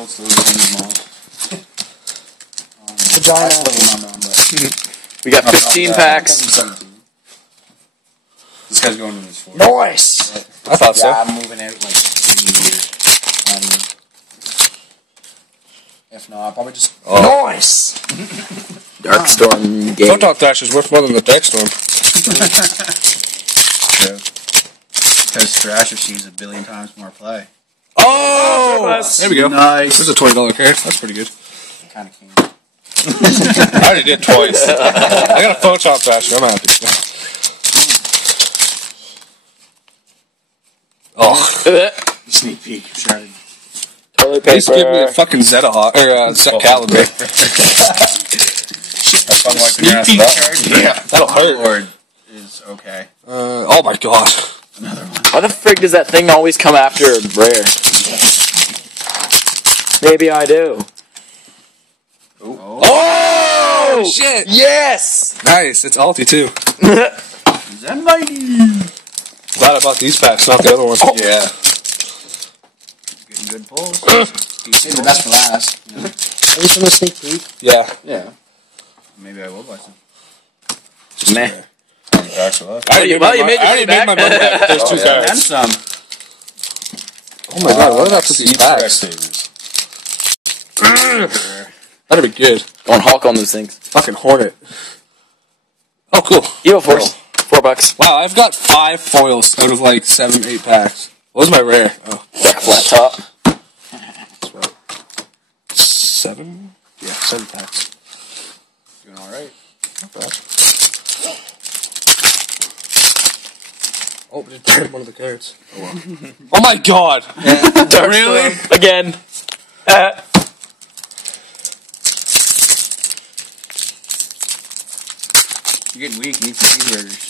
foils, those are his mom. Vagina. We got 15 packs. This guy's going in his 40s. Nice! I thought so. Yeah, I'm moving out like 3 years. If not, I'll probably just... Nice! Darkstorm game. Photon Dash is worth more than the Darkstorm. True. Because Thrasher sees a billion times more play. Oh! There we go. Nice. There's a $20 card. That's pretty good. Kind of king. I already did twice. I got a Photon Dash. I'm happy. Oh. Sneak peek. Sharding. Toilet Please give me paper. a fucking Zeta Caliber. That's fun wiping your ass with that. Yeah. That'll hurt. Lord is okay. Oh my god. Another one. Why the frig does that thing always come after a rare? Maybe I do. Oh shit! Yes! Nice. It's ulti too. Zenmaity. Glad I bought these packs, not the other ones. Oh. Yeah. Getting good pulls. Save the best for last. You know? Are you from the sneak peek? Yeah. Yeah. Maybe I will buy some. Meh. Packs for last. I already made my money back. There's two And cards. some. Oh my god, what about these packs? That'd be good. Going Hulk on those things. Fucking Hornet. Oh, cool. Evo Force. $4. Wow, I've got 5 foils out of like 7, 8 packs. What was my rare? Oh, Dark flat top. that's right. 7? Yeah, 7 packs. Doing alright. Not bad. Oh, just burned one of the cards. Oh, well. Oh my god! Dark Really? Storm. Again. You're getting weak. You need some cheeseburgers.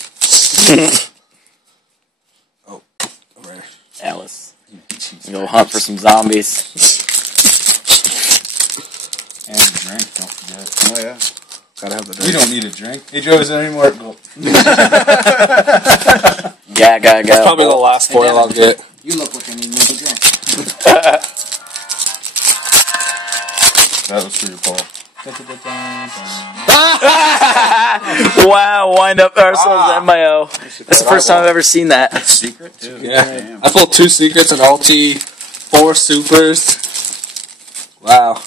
Oh, rare. Alice. Go hunt for some zombies. And a drink, don't forget. Oh, yeah. Gotta have the We don't need a drink. Hey, Joe, is there any more? Go. Go. Probably the last foil I'll get. You look like I need another drink. That was for your Paul. Wow, wind up ourselves MIO. That's the first time I've ever seen that. Secret, too. Yeah. Damn. I pulled 2 secrets, an ulti, 4 supers. Wow.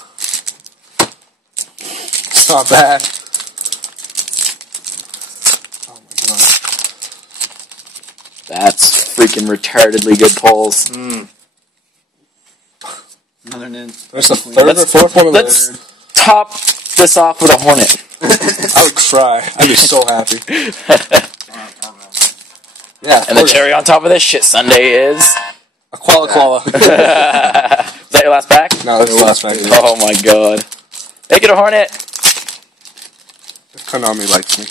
It's not bad. Oh my god. That's freaking retardedly good pulls. Another nin. There's the third or fourth one of Let's those. top this off with a Hornet. I would cry. I'd be so happy. Yeah. And the cherry on top of this shit Sunday is... A Quala. Is that your last pack? No, this is the last pack. Oh my god. Make it a Hornet. Konami likes me.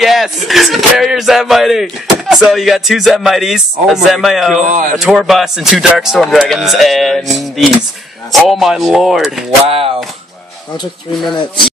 Yes! Carrier Zenmaity! So you got 2 Zenmighties, Oh a my Zenmayo, God. a Tor Bus, and 2 Darkstorm Dragons, and these. Oh my lord. Wow. That took 3 minutes.